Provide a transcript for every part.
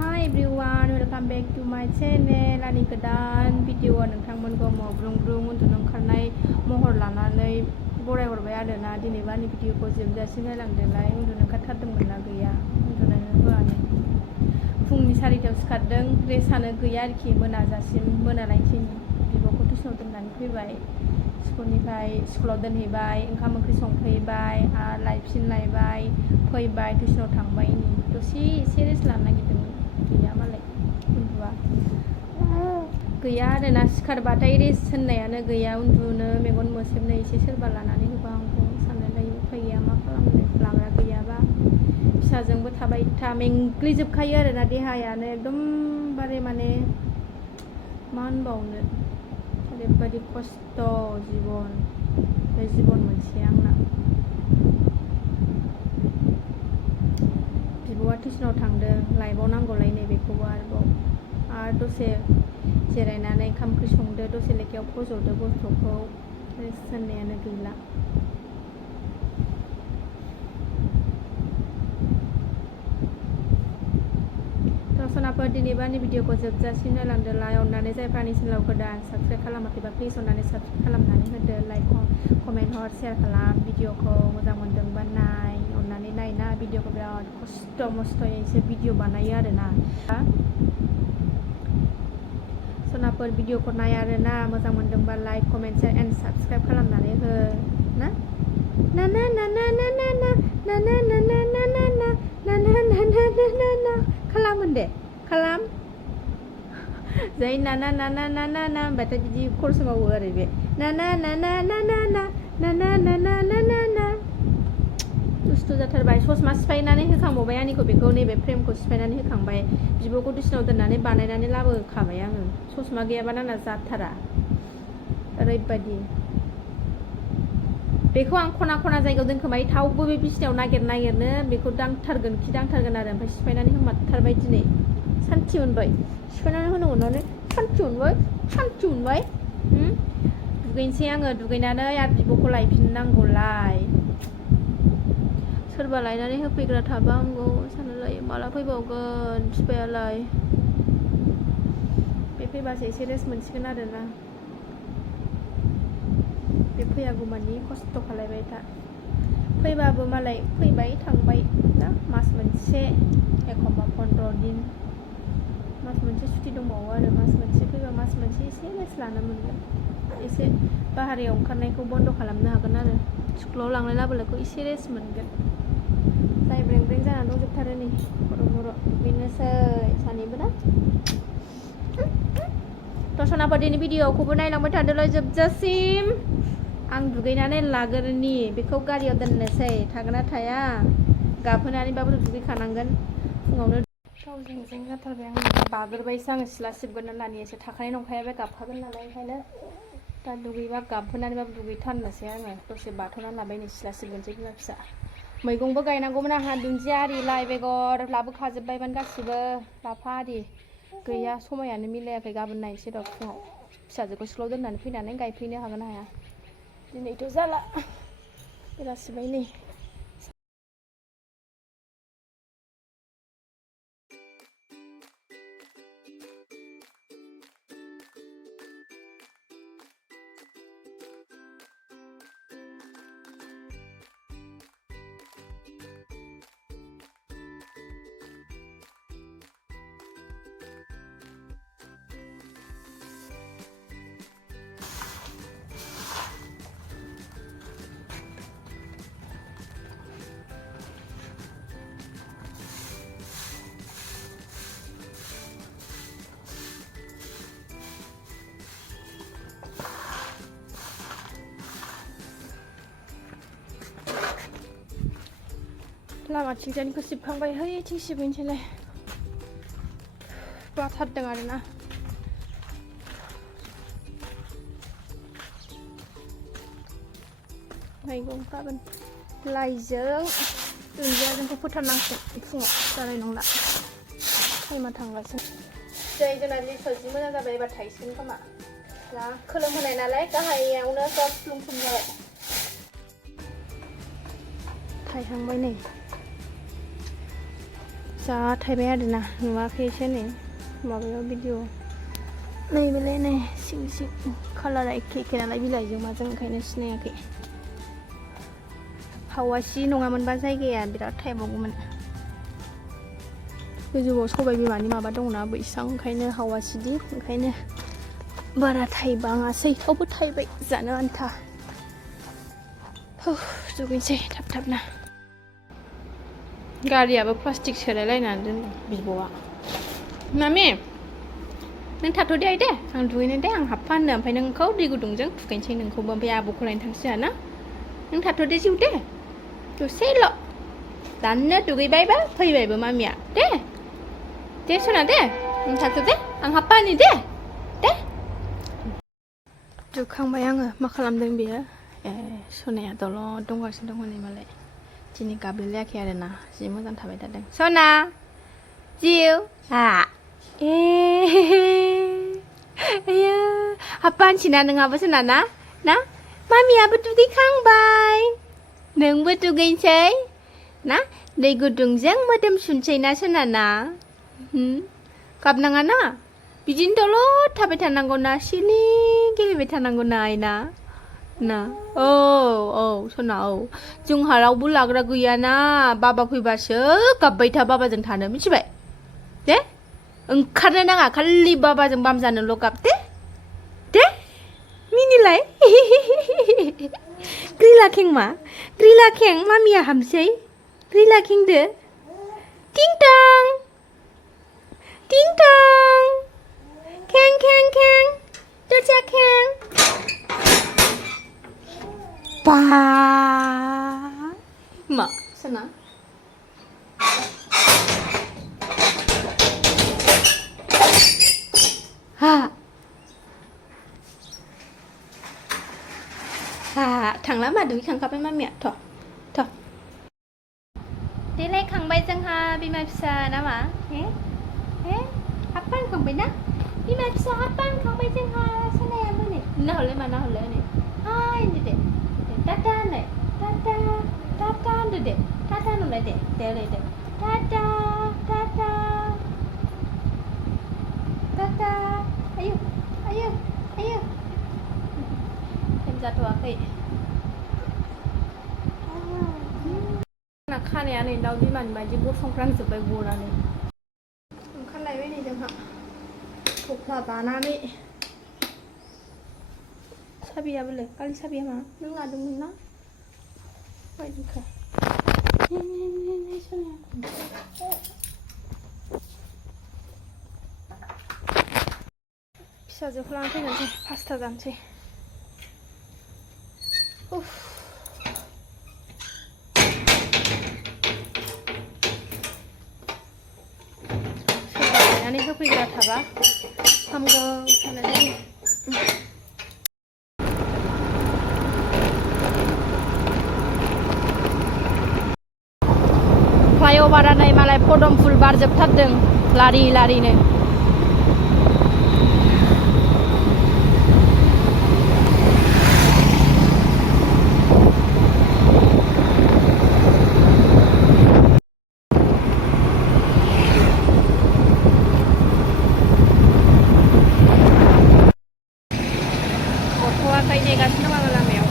Hi everyone, welcome back to my channel. Ani goदान video नोंथांमोनखौ ब्रुं उन्दुनो ओंखारनाय महर लानानै बरायहरबाय आरोना दिनैबा आंनि भिडिअखौ जोबजासिम नायलांदोलाय उन्दुनो ओंखारथारदोंमोन ना गैया उन्दुनोनो होआनो फुंनि 4टायाव सिखारदों रेस्टआनो गैया आरोखि मोनाजासिम मोनानायसिम बिब'खौ टिउसनाव दोननानै फैबाय स्कुलाव दोनहैबाय ओंखाम ओंख्रि संफैबाय आरो लायफिनलायबाय फैबाय टिउसनाव थांबाय दसे एसे रेस्ट लानो नागिरदोंमोन गैया मालाय उन्दुआ गैया आरोना सिखारबाथाय रेस्ट होननायानो गैया उन्दुनो मेगन मोसेबनो एसे सोरबा लानानै होबा आंखौ सानलायलायो उफाय गैया मा खालामनो लाग्रा गैयाबा फिसाजोंबो थाबाय था मेंग्लिजोबखायो आरोना देहायानो एकदमबारे माने मा होनबावनो ओरैबायदि खस्थ' जिबन बे जिबन मोनसे आंना बिब'आ टिउसनाव थांदों लाइभआव नांगौलाय नैबेखौबो आरो दसे जिरायनानै ओंखाम ओंख्रि संदो दसे लेखायाव फज'दो गथ'खौ रेस्ट होननायानो गैला सनाफोर दिनैबा आंनि भिडिअखौ जोबजासिम नायलांदोलाय अननानै जायफ्रानि चेनेलाव गोदान साबसक्राइब खालामाखैबा प्लिज अननानै साबसक्राइब खालामनानै होदो लाइक कमेन्ट हर शेयार खालाम भिडिअखौ मोजां मोनदोंबा नाय अननानै नायना भिडिअखौ बिराद खस्थ' मस्थ'यैसो भिडिअ बानायो आरोना सनाफोर भिडिअखौ नाय आरोना मोजां मोनदोंबा like comment share and subscribe खालामनानै हो ना ना ना ना ना ना ना ना ना ना ना ना ना ना ना ना ना खालामोन दे खालाम जै ना ना ना ना ना ना ना होनबाथाय बिदि खरस मावो आरो बे ना ना ना ना ना ना ना ना ना ना ना ना ना ना दुस्थु जाथारबाय ससमा सिफायनानै होखांबावबाय आंनिखौ बेखौ नैबे फ्रेमखौ सिफायनानै होखांबाय बिब'खौ टिउसनाव दोननानै बानायनानै लाबोखाबाय आङो ससमा गैयाबा आंना जाथारा ओरैबायदि बेखौ आं खना खना जायगायाव दोनखोमायो थावबो बे बिसिनायाव नागिरनो बेखौ दांथारगोन आरो ओमफ्राय सिफायनानै होमारथारबाय दिनै सान्थि मोनबाय सिफायनानै होनो मोननानै सान्थि मोनबाय दुगैनोसै आङो दुगैनानै आरो बिब'खौ लायफिननांगौलाय सोरबा लायनानै होफैग्रा थाबा आंखौ सानलायो माला फैबावगोन बिफायालाय बे फैबासो एसे रेस्ट मोनसिगोन आरोना बे फैयागौमानि खस्थ' खालायबाय था फैबाबो मालाय फैबाय थांबाय ना मास मोनसे एखमबा 15 दिन मास मोनसे सुटि दंबावो आरो मास मोनसे फैबा मास मोनसे एसे रेस्ट लानो मोनगोन एसे बाहेरायाव ओंखारनायखौ बन्द' खालामनो हागोन आरो स्कुलाव लांलाय लाबोलायखौ एसे रेस्ट मोनगोन जाय ब्रें ब्रें जानानै दंजोबथारो नै खर' दुगैनोसै सानैबो ना सनाफोर दिनै भिडिअखौबो नायलांबाय थादोलाय जोबजासिम आं दुगैनानै लागोरनि बेखौ गारियाव दोननोसै थागोन ना थाया गाबहोनानैबाबो दुगैखानांगोन फुङावनो थाव जें जाथारबाय आं बागोरबायसो आङो सिला सिबगोरना लानि एसे थाखानाय नंखाया बे गाबखागोन नालाय ओंखायनो दा दुगैबा गाबहोनानैबाबो दुगैथारनोसै आङो दसे बाथ'नानै लाबाय नै सिला सिबगोनसै बिमा फिसा मैगंबो गायनांगौमोन आंहा दुन्दिया आरि लाइ बेगर लाबोखाजोब्बायमोन गासिबो लाफा आरि गैया समायानो मिलायाखै गाबोन नायनोसै र' फुङाव फिसाजोखौ स्कुलाव दोननानै फैनानै गायफैनो हागोन हाया दिनैथ' जाला बेलासिबाय नै लामाथिंजानिखौ सिबखांबाय हैथिं सिबहैनोसैलाय बाथारदों आरोना मैगं गाबोन लाइजों दुन्दियाजोंखौ फोथारनांसिगोन फुङाव जानाय नंला टाइमा थांगासिनो जै जोंना लिसुआ जि मोजां जाबाय एबार थाइसिगोन खोमा ला खोलोम होनाय नालाय गाहायावनो सब प्लुम जाबाय थायहांबाय नै जा थाइबाय आरोना नुवाखैसो नै माबायाव भिडिअ नैबेलाय नै सिं सिं कालारा एखे एखे नालाय बिलाइजों माजों ओंखायनो सिनायाखै हावासि नङामोनबा जायगाया बिराद थाइबावगौमोन गोजौआव सबाय बिमानि माबा दंना बैसां ओंखायनो हावासिदि ओंखायनो बारा थाइबाङासै थेवबो थाइबाय जानो आन्था दुगैनोसै थाब थाबनो गारियाबो प्लास्टिक सोलायलायनानै दोनदों बिब'आ मामि नों थाथ'दे आइ दे आं दुगैनो दे आं हाबफा होनो ओमफ्राय नोंखौ दै गुदुंजों थुखैनोसै नोंखौबो ओमफ्राय आब'खौ लायनो थांसै आरोना नों थाथ'दे जिउ दे दसेल' दानो दुगैबायबा फैबायबो मामिया दे सना दे नों थाथ'दे आं हाबफा होनि दे दुगैखांबाय आङो मा खालामदों बेयो सनाया दलद दंगासिनो दं हनै मालाय दिनै गाब्लायलायाखै आरोना जि मोजां थाबाय थादों सना जिउ आयो हाबफा होनसैना नोंहाबो सना ना मामियाबो दुगैखांबाय नोंबो दुगैनोसै ना दै गुदुंजों मोदोम सुनसै ना सना ना गाबनाङा ना बिदिनो दलद थाबाय थानांगौ ना सिलि गेलेबाय थानांगौ ना आइना ना औ सना औ जोंहा रावबो लाग्रा गैयाना बाबा फैबासो गाबबाय था बाबाजों थानो मिथिबाय दे ओंखारनो नाङा खालि बाबाजों बाम जानोल' गाब दे मिनिलाय ग्रिला खें मामिया हामसै ग्रिला खेंदो टिं टं खें दरजा खें बा मा सना थांला मा दुगैखांखाबाय मामिया थ' देलायखांबाय जोंहा बिमा फिसा नामा हाबफा होनखांबाय ना बिमा फिसा हाबफा होनखांबाय जोंहा सनायाबो नै नाहरलाय नै हाय होनदो दे टाटा होनलाय टाटा होनदो दे टाटा होनलाय दे टाटा आयो जाथ'वाखै खानाया नै दाउ बिमानि बायदि गसंख्रांजोब्बाय गनानै ओंखारलायबाय नै जोंहा थफ्ला बानानै साबियाबोलाय कालि साबिया मा नों लादोंमोन ना बायदिखौ फिसाजोखौ लानानै फैनोसै पास्ता जानोसै सोरबा होफैग्रा थाबा हामगौ साननानै फ्लाइअभारा नै मालाय पदम फुल बारजोबथारदों लारिनो नेगासिनो दं आङो लामायाव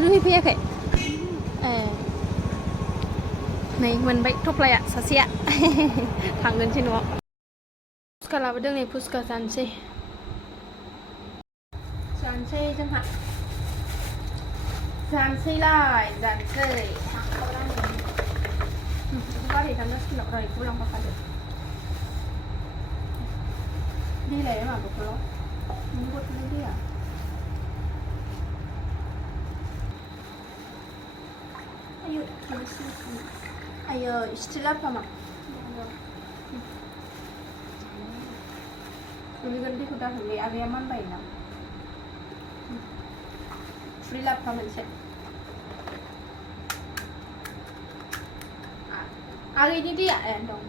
रुहैफैयाखै नै मोनबाय थफ्लाया सासेया थांगोनसै न'आव फुसका लाबोदों नै फुसका जानोसै जोंहा जानोसैलाय थांखाबाय गारि थांगासिनो गारिखौ लांफाखादो दै लायो मा बथलाव नोंनि बथलनि दैया आयो स्टिल आफामा दुगैगोन दैखौ दाहोलै आगैया मानबायोना खुरै लाबोफा मोनसे आगैनि दैया दं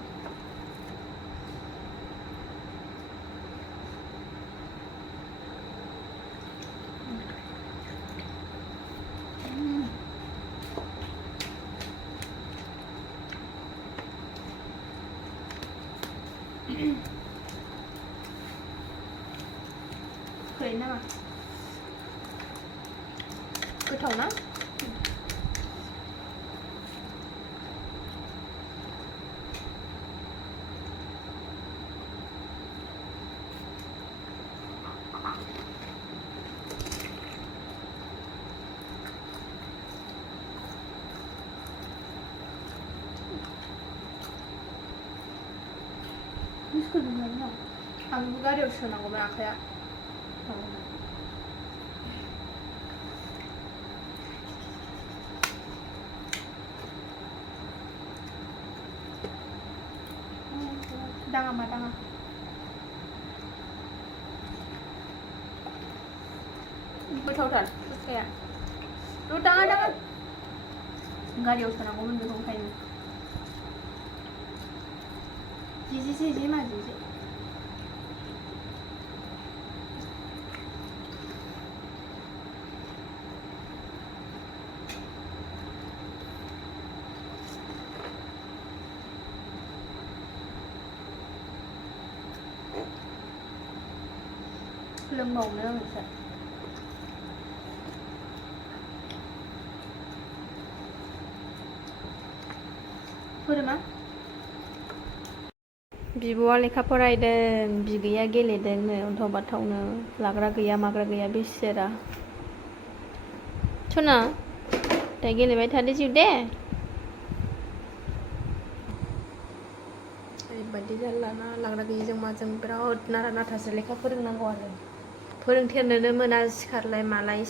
เคยนะมาगोथाव ना आं गारियाव सोनांगौमोन आखाया दाङा मा दाङा गोथावथार गोखाया दाङा दाङा गारियाव सोनांगौमोन बेखौ ओंखायनो जिजे मा जिजे लोंबावनो आंसो फोरोमा बिब'आ लेखा फरायदों बिगैया गेलेदोंनो अन्थाव बाथावनो लाग्रा गैया माग्रा गैया बिसोरा सना दा गेलेबाय थादो जिउ दे ओरैबायदि जारलाना लाग्रा गैयिजों माजों बिराद नारा नाथासो लेखा फोरोंनांगौ आरो फोरोंथेरनोनो मोना सिखारलाय मालाय